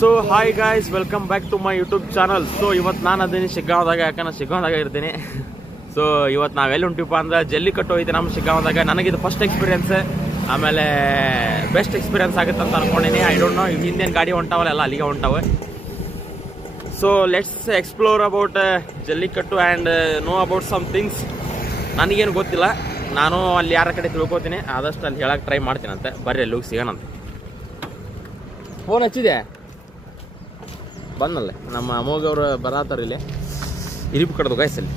So hi guys, welcome back to my YouTube channel. So ಇವತ್ತು ನಾನು ಅದೀನಿ ಶಿಗ್ಗಾಂವದಾಗ, ಯಾಕಂದ್ರೆ ಶಿಗ್ಗಾಂವದಾಗ ಇರ್ತೀನಿ. ಸೊ ಇವತ್ತು ನಾವೆಲ್ಲಿ ಉಂಟಿಪ್ಪ ಅಂದ್ರೆ ಜಲ್ಲಿಕಟ್ಟು ಹೋಯ್ತು ನಮ್ಮ ಶಿಗ್ಗಾಂವದಾಗ. ನನಗಿದು ಫಸ್ಟ್ ಎಕ್ಸ್ಪೀರಿಯನ್ಸ್, ಆಮೇಲೆ ಬೆಸ್ಟ್ ಎಕ್ಸ್ಪೀರಿಯನ್ಸ್ ಆಗುತ್ತೆ ಅಂತ ಅನ್ಕೊಂಡಿನಿ. ಐ ಡೋಂಟ್ ನೋ ಹಿಂದೇನು ಗಾಡಿ ಹೊಂಟಾವಲ್ಲ, ಎಲ್ಲ ಅಲ್ಲಿಗೆ ಹೊಂಟಾವೆ. So let's explore about jallikattu and know about some things. ನನಗೇನು ಗೊತ್ತಿಲ್ಲ, ನಾನು ಅಲ್ಲಿ ಯಾರ ಕಡೆ ತಿಳ್ಕೊತೀನಿ, ಆದಷ್ಟು ಅಲ್ಲಿ ಹೇಳಕ್ಕೆ ಟ್ರೈ ಮಾಡ್ತೀನಂತೆ. ಬರ್ರಿ ಅಲ್ಲಿ ಹೋಗಿ ಸಿಗೋಣಂತೆ. ಫೋನ್ ಹಚ್ಚಿದೆ ಬಂದಲ್ಲ, ನಮ್ಮ ಅಮೋಘವ್ರು ಬರತ್ತಾರ ಇಲ್ಲಿ ಇರಿಪು ಕಡ್ದು ಗಾಯ್ಸಲ್ಲಿ.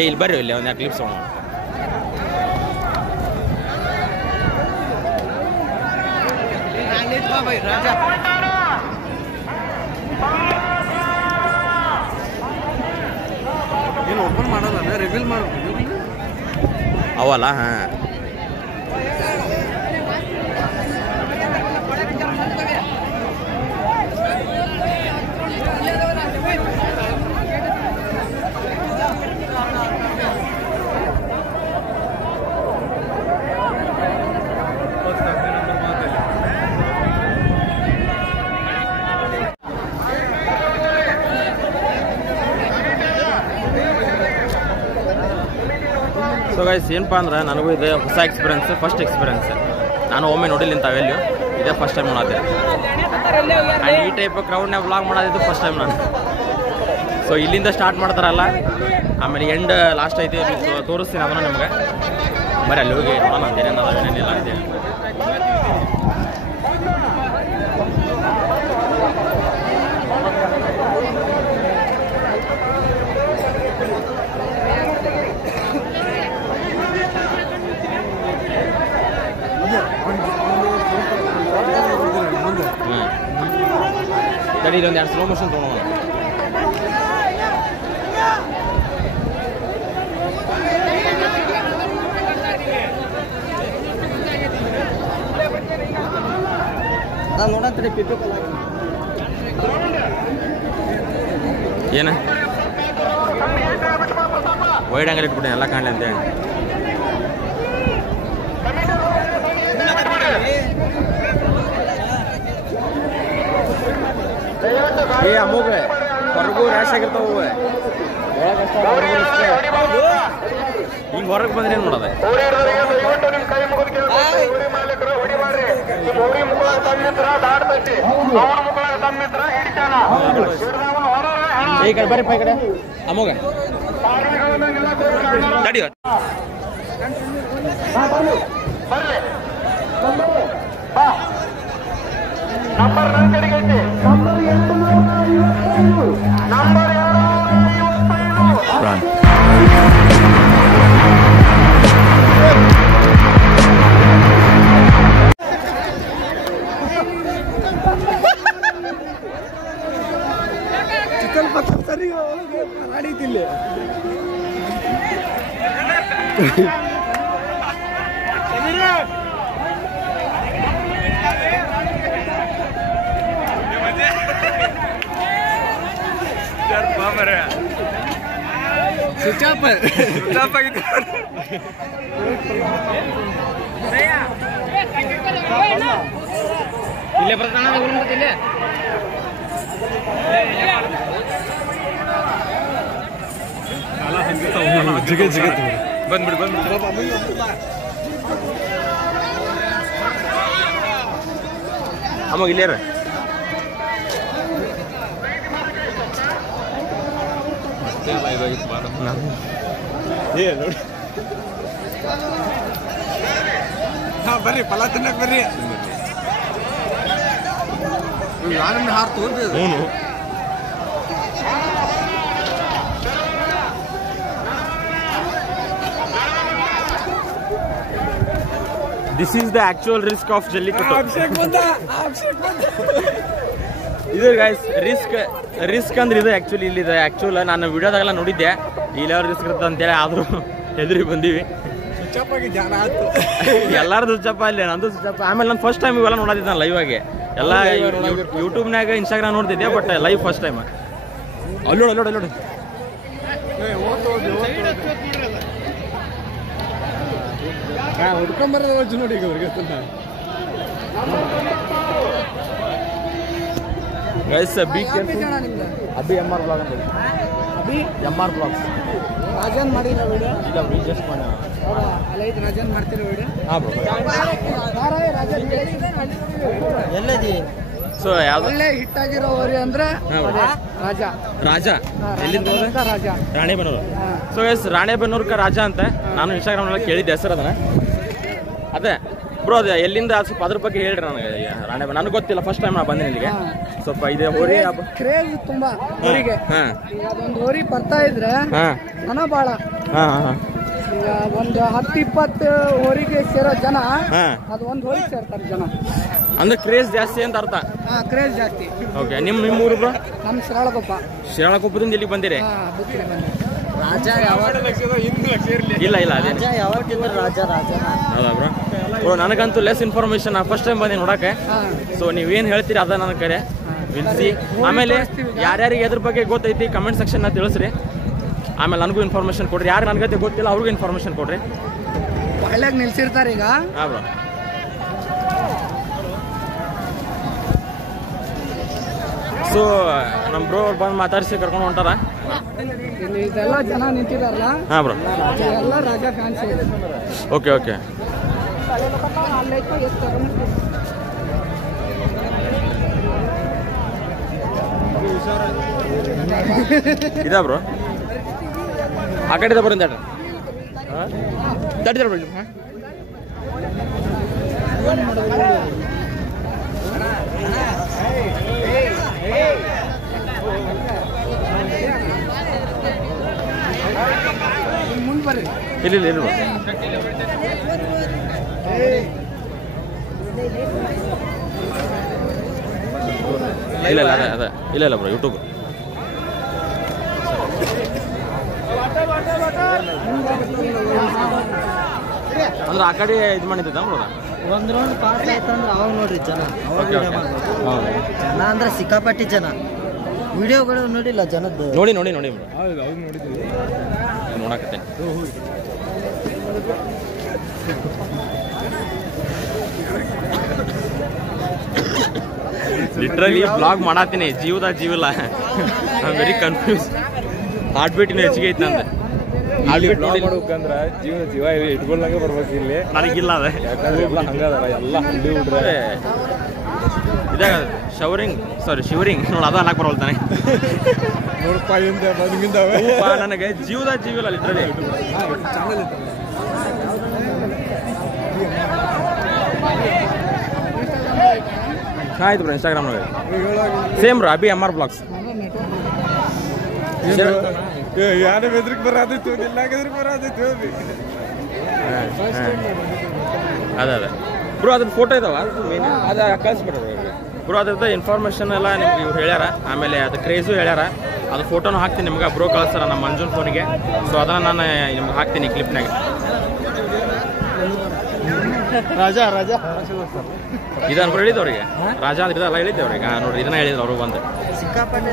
ಇಲ್ಲಿ ಬರ್ರಿ, ಇಲ್ಲಿ ಒಂದು ಕ್ಲಿಪ್ಸ್ ಹೋಗೋಣ. ಏನು ಓಪನ್ ಮಾಡೋದಲ್ಲ, ರಿವೀಲ್ ಮಾಡೋದು ಅವಲ್ಲ. ಹಾಂ, ಸೊ ಗೈಸ್ ಏನಪ್ಪ ಅಂದ್ರೆ ನನಗೂ ಇದೆ ಹೊಸ ಎಕ್ಸ್ಪೀರಿಯನ್ಸ್, ಫಸ್ಟ್ ಎಕ್ಸ್ಪೀರಿಯನ್ಸ್. ನಾನು ಒಮ್ಮೆ ನೋಡಿಲ್ಲ ಇಂಥವೆಲ್ಲೂ, ಇದೇ ಫಸ್ಟ್ ಟೈಮ್ ನೋಡತ್ತೆ. ಈ ಟೈಪ್ ಕ್ರೌಡ್ನಾಗ ವ್ಲಾಗ್ ಮಾಡೋದಿದ್ದು ಫಸ್ಟ್ ಟೈಮ್ ನಾನು. ಸೊ ಇಲ್ಲಿಂದ ಸ್ಟಾರ್ಟ್ ಮಾಡ್ತಾರಲ್ಲ, ಆಮೇಲೆ ಎಂಡ್ ಲಾಸ್ಟ್ ಐತಿ, ತೋರಿಸ್ತೀನಿ ಅದನ್ನು ನಿಮ್ಗೆ. ಬರೀ ಅಲ್ಲಿ ಹೋಗಿ ನೋಡೋಣ ಏನೇನದ ಏನೇನಿಲ್ಲ ಅಂತೇಳಿ. ತಡಿ, ಇದೊಂದು 2 ಸ್ಲೋ ಮೋಷನ್ ತೊಗೊಳೋಣ. ನಾನು ನೋಡಂತಡಿ ಪಿಪಿ ಏನು ವೈಡ್ ಆಂಗಲ್ ಇಟ್ಬಿಟ್ಟೆ ಎಲ್ಲ ಕಾಣಲಿ ಅಂತೇಳಿ. ಏ ಅಮ್ಮಗ ಹೊರಗೂ ರ್ಯಾಶ್ ಆಗಿರ್ತಾವ, ಹಿಂಗೆ ಹೊರಗೆ ಬಂದ್ರೆ ಏನು ಮಾಡೋದು? ಈ ಕಡೆ ಬರ್ರಿ, ಈ ಕಡೆ ಅಮ್ಮಗ ತಡಿ. ನಂಬರ್ ನನ್ನ ಕಡೆಗೆ ಐತಿ, ನಂಬರ್ 855, ನಂಬರ್ 255. ಚಿಕನ್ ಪತ್ತ ಸರಿ ನಡೀತಿಲ್ಲ. ಸ್ವಿಚ್ ಆಫ್ ಆಗಿತ್ತು. ಇಲ್ಲೇ ಬರ್ತಾನ ಇಲ್ಲೇ ಜಿಗೆ ಜಿಗೆ ಬಂದ್ಬಿಡಿ ಅಮ್ಮ ಇಲ್ಲೇ ನೋಡಿ. ಹಾಂ ಬರ್ರಿ, ಫಲ ತಿನ್ನಕ್ ಬರ್ರಿ. ಯಾರನ್ನ ಹಾರು ತೋರ್ರಿ. This is the actual risk of jallikattu. ಇದು ಗೈಸ್ ರಿಸ್ಕ್ ಅಂದ್ರೆ ಇದು ಆಕ್ಚುಲಿ ಇಲ್ಲಿದೆ. ಆಕ್ಚುಲ್ ನಾನು ವಿಡಿಯೋದಾಗೆಲ್ಲ ನೋಡಿದ್ದೆ ಇಲ್ಲ ರಿಸ್ಕ್ ಇರುತ್ತೆ ಅಂತೇಳಿ, ಆದ್ರೂ ಹೆದರಿ ಬಂದೀವಿ. ಎಲ್ಲಾರ್ದು ಸ್ವಿಚ್ ಅಲ್ಲಿ ನಂದು ಸ್ವಿಚ್. ಆಮೇಲೆ ನಾನು ಫಸ್ಟ್ ಟೈಮ್ ಇವೆಲ್ಲ ನೋಡೋದಿದ್ದೆ ನಾನು ಲೈವ್ ಆಗಿ. ಎಲ್ಲ ಯೂಟ್ಯೂಬ್ನಾಗ ಇನ್ಸ್ಟಾಗ್ರಾಮ್ ನೋಡ್ತಿದ್ದೆ, ಬಟ್ ಲೈವ್ ಫಸ್ಟ್ ಟೈಮ್. ಅಲ್ಲೋಡು ಹುಡ್ಕೊಂಬರೋದು ನೋಡಿ ಈಗ ಅವ್ರಿಗೆ. ಗೈಸ್ ಅಭಿ MR ಬ್ಲಾಗ್ ಅಂತ MR ಬ್ಲಾಗ್ಸ್ ರಾಜನ್ ಮಾಡಿಲ್ಲ ವಿಡಿಯೋ ಇಲ್ಲ ಜಸ್ಟ್ ಮಾಡ ಅಲ್ಲೈತ್ ರಾಜನ್ ಮಾಡ್ತಿರೋ ವಿಡಿಯೋ. ಹಾಂ ಬ್ರೋ. ಎಲ್ಲದಿ ಸೊ ಯಾವ್ದು ಒಳ್ಳೆ ಹಿಟ್ ಆಗಿರೋ ಹೋರಿ ಅಂದ್ರೆ ರಾಜ ಎಲ್ಲಿಂದ ರಾಜ ರಾಣೆಬೆನ್ನೂರು. ಸೊ ಗೈಸ್ ರಾಣೆಬೆನ್ನೂರ್ಕ ರಾಜ ಅಂತ ನಾನು ಇನ್ಸ್ಟಾಗ್ರಾಮ್ನಲ್ಲಿ ಕೇಳಿದ್ದೆ ಹೆಸರು ಅದನ್ನ. ಅದೇ ಬ್ರೋ ಅದು ಎಲ್ಲಿಂದ ಸ್ವಲ್ಪ ಅದ್ರ ಬಗ್ಗೆ ಹೇಳ್ರಿ ನನಗೆ. ರಾಣೆಬೆನ್ನೂರು ನನಗೆ ಗೊತ್ತಿಲ್ಲ, ಫಸ್ಟ್ ಟೈಮ್ ನಾನು ಬಂದೆ ಇಲ್ಲಿಗೆ. ಸ್ವಲ್ಪ ಇದೆ ಹೋರಿ ಕ್ರೇಜ್ ತುಂಬಾ ಹೋರಿಗೆ. ಈಗ ಅದೊಂದು ಹೋರಿ ಬರ್ತಾ ಇದ್ರೆ ಜನ ಬಾಳ. ಈಗ ಒಂದು 10-20 ಹೋರಿಗೆ ಸೇರೋ ಜನ ಅದು ಒಂದು ಹೋರಿಗೆ ಸೇರ್ತಾರೆ ಜನ. ಅಂದ್ರೆ ಕ್ರೇಜ್ ಜಾಸ್ತಿ ಅಂತ ಅರ್ಥ. ಕ್ರೇಜ್ ಜಾಸ್ತಿ. ಓಕೆ, ನಿಮ್ಮ ಊರು ಬ್ರೋ? ನಮ್ಮ ಶಿರಾಳಕೊಪ್ಪದಿಂದ ಇಲ್ಲಿಗೆ ಬಂದಿರಿ? ರಾಜ ಯಾವಾಗ ಇಲ್ಲ ಅದೇ ಯಾವಾಗಿದ್ರು ರಾಜ ಹೌದಾ ಬ್ರೋ? ಬ್ರೋ ನನಗಂತೂ ಲೆಸ್ ಇನ್ಫಾರ್ಮೇಶನ್. ಫಸ್ಟ್ ಟೈಮ್ ಬಂದೆ ನೋಡಕ್ಕೆ. ಸೊ ನೀವೇನು ಹೇಳ್ತೀರಿ ಅದ ನನ್ನ ಕರೆ ವಿಲ್ಸಿ. ಆಮೇಲೆ ಯಾರ್ಯಾರಿಗೆ ಎದ್ರ ಬಗ್ಗೆ ಗೊತ್ತೈತಿ ಕಮೆಂಟ್ ಸೆಕ್ಷನ್ ತಿಳಿಸ್ರಿ. ಆಮೇಲೆ ನನಗೂ ಇನ್ಫಾರ್ಮೇಶನ್ ಕೊಡ್ರಿ. ಯಾರು ನನಗತ್ತೆ ಗೊತ್ತಿಲ್ಲ ಅವ್ರಿಗೂ ಇನ್ಫಾರ್ಮೇಶನ್ ಕೊಡ್ರಿ. ಒಳ್ಳೆಗ ನಿಲ್ಸಿರ್ತಾರೆ ಈಗ. ಹಾಂ ಬ್ರೋ. ಸೊ ನಮ್ಮ ಬ್ರೋ ಅವ್ರು ಬಂದು ಮಾತಾಡಿಸಿ ಕರ್ಕೊಂಡು ಹೊಂಟಾರ. ಇದೆಲ್ಲ ಜನ ನಿಂತಿದಾರಲ್ಲ. ಹಾಂ ಬ್ರೋ. ಎಲ್ಲ ರಾಜ ಫ್ಯಾನ್ಸ್. ಓಕೆ ಇದಾ ಬ್ರೋ? ಆ ಕಡೆ ಬರೋದು ತಡಿದಾರ ಬಿಡಿ. ಮುಂದೆ ಬರ್ರಿ. ಇಲ್ಲ ಇಲ್ಲ ಬ್ರೋ ಯೂಟ್ಯೂಬ್. ಅಂದ್ರೆ ಆ ಕಡೆ ಇದು ಮಾಡಿದ್ದ ಬ್ರೋ? ಒಂದ್ ರೌಂಡ್ ಪಾಸ್ ಆಯ್ತಂದ್ರೆ ಅವಾಗ ನೋಡ್ರಿ ಜನ. ಜನ ಅಂದ್ರೆ ಸಿಕ್ಕಾಪಟ್ಟಿ ಜನ. ವಿಡಿಯೋಗಳು ನೋಡಿಲ್ಲ ಜನದ್ದು? ನೋಡಿ ನೋಡಕತ್ತೇನೆ. ಲಿಟ್ರಲಿ ಬ್ಲಾಗ್ ಮಾಡತ್ತೀನಿ, ಜೀವಿಲ್ಲ. I very confuse. Heart beat ಹೆಚ್ಚಿಗೆ ಐತೆ ನಂದು. ಮಾಡ್ಬೇಕಂದ್ರೆ ಜೀವ ಇಟ್ಕೊಂಡಾಗ ಬರ್ಬೇಕು. ಇಲ್ಲಿ ನನಗಿಲ್ಲ ಅದೇ ಹಂಗದಾರ ಎಲ್ಲ ಹಂಡಿ ಹುಡ್ರೆ ಇದಾಗ ಶಿವರಿಂಗ್ ನೋಡಿ ಅದು ಅನ್ನಕ್ಕೆ ಬರೋಲ್ತಾನೆ. ನನಗೆ ಜೀವಿಲ್ಲ ಲಿಟ್ರಲಿ. ಆಯ್ತು bro, Instagram same bro Abhi MR blogs. ಯಾರು ಬೆದ್ರಿಗೆ ಬರೋದಿತ್ತು ಬರೋದಿತ್ತು. ಅದೇ ಬ್ರೋ ಅದ್ರ ಫೋಟೋ ಇದಾವ ಅದು ಕಳಿಸ್ಬಿಡ್ರಿ ಬ್ರೋ. ಅದ್ರದ್ದು ಇನ್ಫಾರ್ಮೇಶನ್ ಎಲ್ಲ ನಿಮ್ಗೆ ಇವ್ರು ಹೇಳ್ಯಾರ. ಆಮೇಲೆ ಅದು ಕ್ರೇಜು ಹೇಳ್ಯಾರ. ಅದು ಫೋಟೋನು ಹಾಕ್ತೀನಿ ನಿಮ್ಗೆ. ಬ್ರೋ ಕಳಿಸ್ತಾರ ನಮ್ಮ ಮಂಜುನ್ ಫೋನಿಗೆ. ಸೊ ಅದನ್ನು ನಾನು ನಿಮ್ಗೆ ಹಾಕ್ತೀನಿ ಕ್ಲಿಪ್ನಾಗ. ರಾಜ ಇದನ್ನು ಹೇಳಿದ್ದು ಅವ್ರಿಗೆ ರಾಜ ಅಂದ್ರೆ ಇದೆಲ್ಲ ಹೇಳಿದ್ದೆ ಅವ್ರಿಗೆ. ನೋಡ್ರಿ ಇದನ್ನ ಹೇಳಿದ್ರು ಅವರು ಬಂದು. ಸಿಕ್ಕಾಪಟ್ಟೆ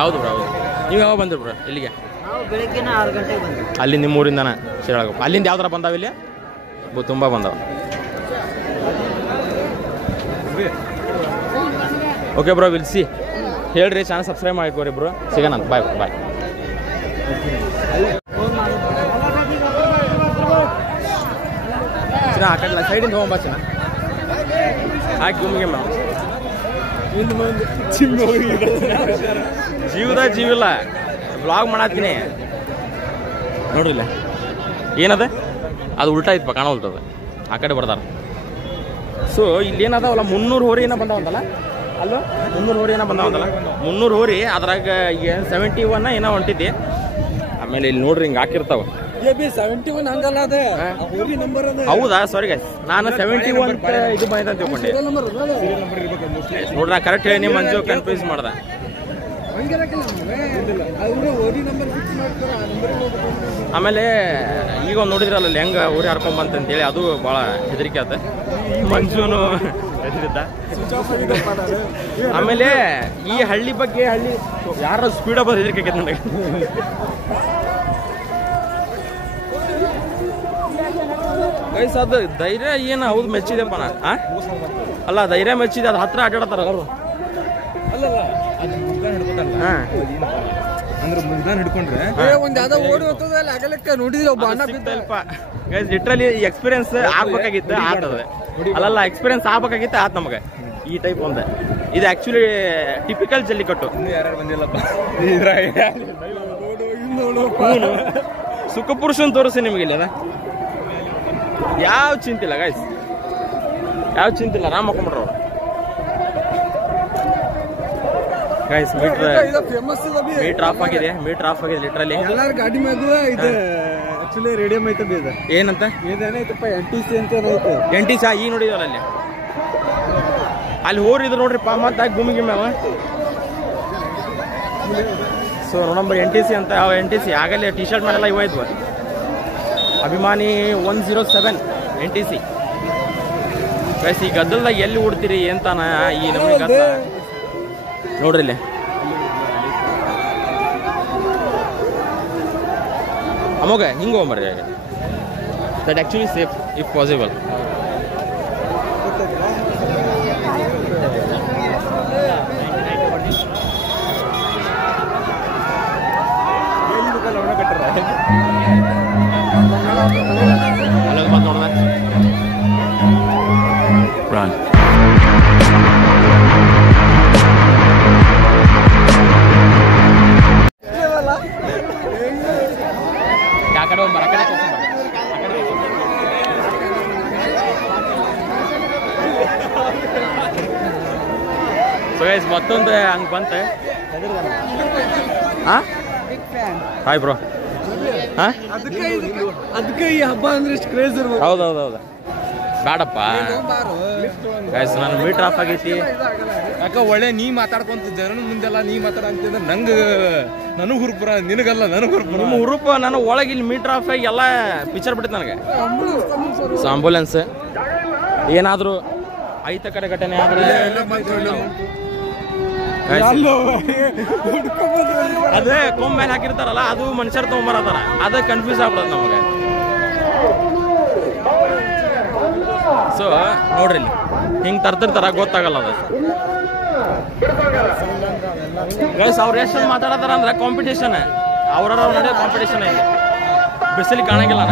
ಹೌದು ಬ್ರೋ, ಹೌದು. ನೀವು ಯಾವಾಗ ಬಂದ್ರಿ ಬ್ರೋ ಇಲ್ಲಿಗೆ? ನಾವು ಬೆಳಗ್ಗೆ 6 ಗಂಟೆಗೆ ಬಂದ್ವಿ. ಅಲ್ಲಿ ನಿಮ್ಮ ಊರಿಂದನ ಶಿರಾಳಕೊಪ್ಪ? ಅಲ್ಲಿಂದ ಯಾವ ಥರ ಬಂದಾವ ಇಲ್ಲಿ? ತುಂಬ ಬಂದಾವ. Okay bro, will see. ಹೇಳ್ರಿ, ಚಾನಲ್ ಸಬ್ಸ್ಕ್ರೈಬ್ ಮಾಡ್ಕೋರಿ ಬ್ರೋ. ಸಿಗೋಣ, ಬಾಯ್. ಆ ಕಡೆ ಸೈಡಿಂದ ಹೋಗ್ಬಾ ಚೆನ್ನ ಹಾಕಿ ಗುಮ್ಗೆ ಜೀವಿಲ್ಲ ಬ್ಲಾಗ್ ಮಾಡತ್ತೀನಿ ನೋಡ್ರಿ. ಇಲ್ಲ ಏನದ ಅದು ಉಲ್ಟಾ ಇತ್ತು ಕಾಣೋಲ್ತದ, ಆ ಕಡೆ ಬರ್ದಾರ. ಸೊ ಇಲ್ಲಿ ಏನದಾವಲ್ಲ 300 ಹೋರಿ ಏನೋ ಬಂದಾವಂತಲ್ಲ. ಅಲ್ಲೋ 300 ಹೋರಿ ಏನೋ ಬಂದಾವಂತಲ್ಲ. 300 ಹೋರಿ ಅದ್ರಾಗ 71 ಏನೋ ಹೊಂಟಿದ್ದೆ. ಆಮೇಲೆ ಇಲ್ಲಿ ನೋಡ್ರಿ ಹಿಂಗೆ ಹಾಕಿರ್ತಾವ. 71 ಹಂಗಲ್ಲ ಅದೇ ನಂಬರ್ ಅದ. ಹೌದಾ? ಸಾರಿ ಗೈಸ್, ನಾನು 71 ಇದು ಬಂದ ಅಂತ ತಿಳ್ಕೊಂಡೆ. ನೋಡ್ರ ಕರೆಕ್ಟ್ ಹೇಳಿ ಮಂಜು ಕನ್ಫ್ಯೂಸ್ ಮಾಡ್ದ. ಆಮೇಲೆ ಈಗ ಒಂದು ನೋಡಿದ್ರಲ್ಲ ಹೆಂಗ ಊರಿ ಹರ್ಕೊಂಡ್ ಬಂತಂತೇಳಿ, ಅದು ಭಾಳ ಹೆದರಿಕೆ ಆತ. ಮಂಜುನು ಹೆದರಿದ್ದ. ಆಮೇಲೆ ಈ ಹಳ್ಳಿ ಬಗ್ಗೆ ಯಾರ ಸ್ಪೀಡ್ ಬಂದು ಹೆದರಿಕೆ ಆಕೈತೆ ನನಗೆ. ಗೈಸ್ ಅದು ಧೈರ್ಯ ಏನು ಹೌದು ಮೆಚ್ಚಿದೆಪ್ಪ ನಾ. ಅಲ್ಲ ಧೈರ್ಯ ಮೆಚ್ಚಿದೆ, ಅದು ಹತ್ರ ಆಟಾಡತ್ತಾರ ಅವರು. ಅಂದ್ರೆ ಮುಗ್ದಾನ್ ಹಿಡ್ಕೊಂಡ್ರೆ ಒಂದ್ ಯಾವ್ದೋ ಓಡಿ ಹೋಗ್ತದಲ್ಲ ಅಗಲಕ್ಕೆ ನೋಡಿದ್ರೆ ಒಬ್ಬ ಅಣ್ಣ ಬಿದ್ದಲ್ಪ. ಗೈಸ್ ಲಿಟ್ರಲಿ ಎಕ್ಸ್ಪೀರಿಯನ್ಸ್ ಆಗ್ಬೇಕಾಗಿತ್ತು, ಆತದ. ಅಲ್ಲಲ್ಲ ಎಕ್ಸ್ಪೀರಿಯನ್ಸ್ ಆಗ್ಬೇಕಾಗಿತ್ತು, ಆತ್ ನಮಗೆ ಈ ಟೈಪ್ ಒಂದು. ಇದು ಆಕ್ಚುಲಿ ಟಿಪಿಕಲ್ ಜಲ್ಲಿಕಟ್ಟು. ಯಾರು ಬಂದಿಲ್ಲಪ್ಪ. ಸುಖಪುರುಷನ್ ತೋರಿಸಿ ನಿಮಗೆ ಇಲ್ಲಿ ಅದ. ಯಾವ ಚಿಂತಿಲ್ಲ ಗೈಸ್, ಯಾವ ಚಿಂತಿಲ್ಲ. ರಾಮ್ ಹಾಕೊಂಡ್ಬಿಟ್ರ ಅವ್ರು. ಗೈಸ್ ಮೀಟರ್ ಆಫ್ ಆಗಿದೆ, ಲಿಟ್ರಲಿ. ಎಲ್ಲಾರ ಗಾಡಿ ಮ್ಯಾಗ ಇದು ಆಕ್ಚುಲಿ ರೇಡಿಯಂ ಐತೆ ಬೀದ. ಏನಂತ ಏನೇನೈತಪ್ಪ NTC ಅಂತ ಐತೆ. NTC ಈಗ ನೋಡಿದವಲ್ಲ ಅಲ್ಲಿ ಹೋರಿದ್ರು ನೋಡ್ರಿ ಪಾ, ಮತ್ತೆ ಗುಮ್ಮಿ ಅವ. ಸೊ ನೋಡಂಬ NTC ಅಂತ. NTC ಆಗಲೇ ಟಿ ಶರ್ಟ್ ಮೇಲೆಲ್ಲ ಇವ ಇದ್ವು. ಅಭಿಮಾನಿ 107 NTC. ಗೈಸ್ ಈ ಗದ್ದಲ್ದಾಗ ಎಲ್ಲಿ ಉಡ್ತೀರಿ ಅಂತಾನ ಈ ನಮಗೆ ಗದ್ದಲ ನೋಡ್ರಿ ಇಲ್ಲಿ. ಅಮೋಗ ಹಿಂಗೆ ಹೋಗ್ಬರ್ರಿ. That actually safe if possible. ಅಲ್ಲೊಂದು ಬಂದು ನೋಡ್ದೆ. ಮತ್ತೊಂದು ಹಂಗೆ ಬಂತೆ. Hi bro. ಅದಕ್ಕೆ ಈ ಹಬ್ಬ ಅಂದ್ರೆ ಇಷ್ಟು ಕ್ರೇಜ್ ಇರ್ಬೋದು. ಹೌದೌದೌದು. ಬೇಡಪ್ಪ ಗೈಸ್, ನಾನು ಮೀಟರ್ ಆಫ್ ಆಗೈತಿ. ಯಾಕ ಒಳ್ಳೆ ನೀ ಮಾತಾಡ್ಕೊಂತ ಜನ ಮುಂದೆಲ್ಲ ನೀ ಮಾತಾಡಂತಿದ್ರೆ ನಂಗೆ ನನಗೆ ಹುರುಪುರ, ನಿನಗಲ್ಲ ನನಗೆ ಹುರುಪುರ. ನಿಮ್ಮ ಹುರುಪ ನಾನು ಒಳಗೆ ಇಲ್ಲಿ ಮೀಟರ್ ಆಫ್ ಆಗಿ ಎಲ್ಲ ಪಿಕ್ಚರ್ ಬಿಟ್ಟಿತ್ತು ನನಗೆ. ಸೊ ಆಂಬುಲೆನ್ಸ್ ಏನಾದರೂ ಐತ ಕಡೆ ಘಟನೆ ಆದರೆ ಅದೇ ಕೊಂಬ ಮೇಲೆ ಹಾಕಿರ್ತಾರಲ್ಲ, ಅದು ಮನುಷ್ಯರು ತೊಗೊಂಬರತ್ತಾರ, ಅದೇ ಕನ್ಫ್ಯೂಸ್ ಆಗ್ಬಿಡೋದು ನಮಗೆ. ಸೊ ನೋಡ್ರಿ ಇಲ್ಲಿ ಹಿಂಗೆ ತರ್ತಿರ್ತಾರ, ಗೊತ್ತಾಗಲ್ಲ ಅದು. ಗೈಸ್ ಅವ್ರು ಎಷ್ಟು ಮಾತಾಡತಾರ ಅಂದ್ರೆ ಕಾಂಪಿಟೇಷನ್, ಅವ್ರ ನಡೆ ಕಾಂಪಿಟೇಷನ್ ಇದೆ. ಬಿಸಿಲಿ ಕಾಣಂಗಿಲ್ಲ.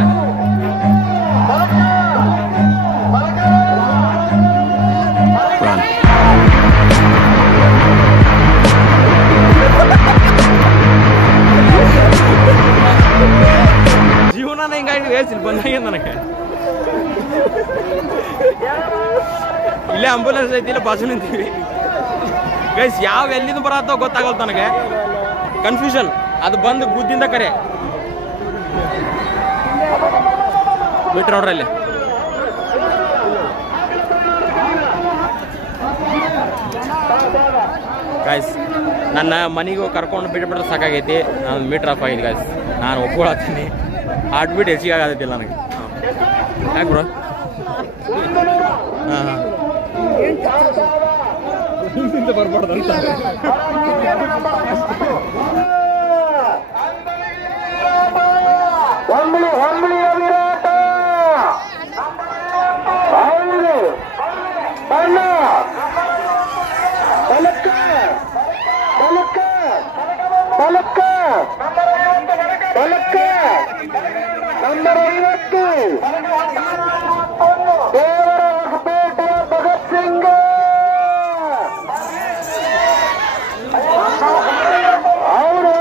ಜೀವನ ಹಿಂಗಾಗಿ ವೇಸಿಲ್ ಬಂದಾಗ ನನಗೆ ಇಲ್ಲೇ ಆಂಬುಲೆನ್ಸ್ ಐತಿ, ಇಲ್ಲ ಬಾಜು ನಿಂತೀವಿ. ಗೈಸ್ ಯಾವ ಎಲ್ಲಿಂದ ಬರತ್ತೋ ಗೊತ್ತಾಗಲ್ಲ ನನಗೆ, ಕನ್ಫ್ಯೂಷನ್. ಅದು ಬಂದು ಗುದ್ದಿಂದ ಕರೆ ಬಿಟ್ರೆ ನೋಡ್ರಿ ಅಲ್ಲಿ. ಗೈಸ್ ನನ್ನ ಮನೆಗೂ ಕರ್ಕೊಂಡು ಬಿಟ್ಬಿಟ್ರೆ ಸಾಕಾಗೈತಿ. ನಾನು ಮೀಟರ್ ಆಫ್ ಆಗಿದೆ ಗೈಸ್, ನಾನು ಒಪ್ಕೊಳತ್ತೀನಿ. ಹಾರ್ಟ್ ಬೀಟ್ ಹೆಚ್ಚಿಗೆ ಆಗೋದಿಲ್ಲ ನನಗೆ. ಯಾಕೆ ಬ್ರೋ? ಹಾಂ ಹಾಂ ಬರ್ಬಾರ್ದಂತ. ನಂಬರ್ 50 ದೇವರ ಹೊಸಪೇಟೆಯ ಭಗತ್ ಸಿಂಗ್ ಅವರು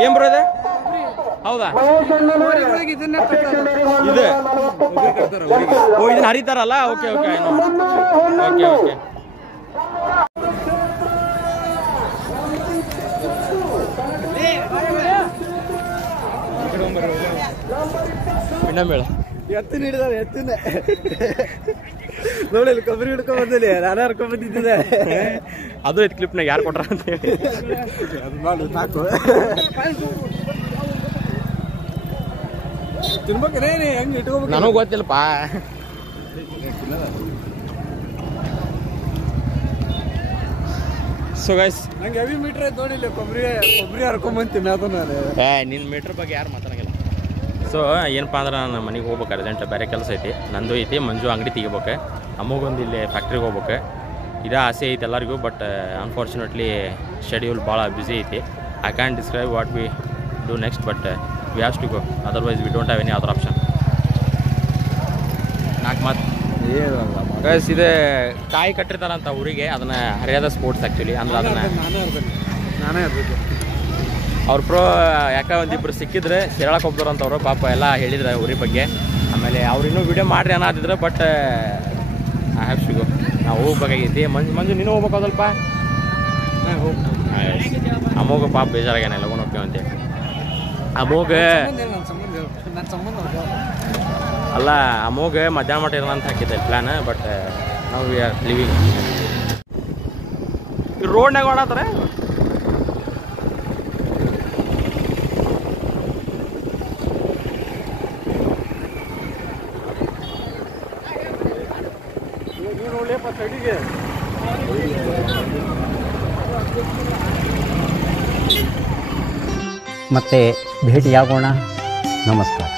ಏನ್ ಬರೋದೆ ಹೌದಾ ಇದೆ ಓ ಇದನ್ನ ಹರಿತಾರಲ್ಲ ಓಕೆ ಓಕೆ ಓಕೆ ಓಕೆ ಮೇಳ ಎತ್ತು ಹಿಡಿದಾರೆ ಎತ್ತನೆ ನೋಡಿ ಕೊಬ್ಬರಿ ಹಿಡ್ಕೊಂಡ್ ಬಂದಿಲ್ಲ ನಾನೇ ಹರ್ಕೊಂಡ್ ಬಂದಿದ್ದೆ ಅದು ಐತ್ ಕ್ಲಿಪ್ನಾಗ ಯಾರು ಕೊಟ್ರ ಅಂತ ಹೇಳಿ ಅದು ಮಾಡು ಸಾಕು ತಿನ್ಬೇಕ್ರೇನಿ ಹೆಂಗ್ ಇಟ್ಕೋಬೇಕು ನನಗೂ ಗೊತ್ತಿಲ್ಲಪ್ಪ ಸೊ ಗೈಸ್ ನಂಗೆ ಹೆವಿ ಮೀಟರ್ ಐತೆ ನೋಡಿಲ್ಲ ಕೊಬ್ಬರಿ ಹರ್ಕೊಂಡ್ ಬಂತೀನಿ ಅದು ನಾನು ನಿನ್ನ ಮೀಟ್ರ್ ಬಗ್ಗೆ ಯಾರು ಮಾತಾಡಂಗಿಲ್ಲ ಸೊ ಏನಪ್ಪ ಅಂದ್ರೆ ನಾನು ಮನೆಗೆ ಹೋಗ್ಬೇಕು ಅರ್ಜೆಂಟ್ ಬೇರೆ ಕೆಲಸ ಐತಿ ನಂದು ಐತಿ ಮಂಜು ಅಂಗಡಿ ತೆಗಿಬೇಕು ಅಮ್ಮಗೊಂದು ಇಲ್ಲಿ ಫ್ಯಾಕ್ಟ್ರಿಗೆ ಹೋಗ್ಬೇಕು ಇದೇ ಆಸೆ ಐತಿ ಎಲ್ಲರಿಗೂ ಬಟ್ ಅನ್ಫಾರ್ಚುನೇಟ್ಲಿ ಶೆಡ್ಯೂಲ್ ಭಾಳ ಬ್ಯುಸಿ ಐತಿ I can describe what we do next but we have to go otherwise we don't have any other option ನಾಲ್ಕು ಮಾತು ಗೈಸ್ ಇದೆ ಕಾಯಿ ಕಟ್ಟಿರ್ತಾರಂತ ಊರಿಗೆ ಅದನ್ನು ಹರಿಯಾದ ಸ್ಪೋರ್ಟ್ಸ್ ಆ್ಯಕ್ಚುಲಿ ಅಂದ್ರೆ ಅದನ್ನು ನಾನೇ ಇರ್ಬೇಕು ಅವ್ರ ಪ್ರೋ ಯಾಕೆ ಒಂದಿಬ್ರು ಸಿಕ್ಕಿದ್ರೆ ಶೇರಳಕ್ಕೆ ಹೋಗ್ತಾರಂತವ್ರು ಪಾಪ ಎಲ್ಲ ಹೇಳಿದ್ರೆ ಊರಿ ಬಗ್ಗೆ ಆಮೇಲೆ ಅವ್ರು ಇನ್ನೂ ವಿಡಿಯೋ ಮಾಡ್ರಿ ಅನ್ನೋದಿದ್ರೆ but I have to go ನಾವು ಹೋಗ್ಬೇಕಾಗೈತಿ ಮಂಜು ನೀನು ಹೋಗ್ಬೇಕಾದಲ್ಪ ಅಮ್ಮಗ ಪಾಪ ಬೇಜಾರಾಗೇನೆ ಲಗೂನ್ ಹೋಗ್ತೀವಿ ಅಂತೇಳಿ ಅಮ್ಮಗ ನನ್ನ ಸಂಬಂಧ ಅಲ್ಲ ಅಮ್ಮಗ ಮಧ್ಯಾಹ್ನ ಮಟ್ಟ ಇರೋಣ ಅಂತ ಹಾಕಿದ್ದೆ ಪ್ಲ್ಯಾನ್ ಬಟ್ ನಾವು ವಿ ಆರ್ ಲಿವಿಂಗ್ ರೋಡ್ನಾಗ ಓಡಾತಾರೆ ಮತ್ತೆ ಭೇಟಿಯಾಗೋಣ ನಮಸ್ಕಾರ.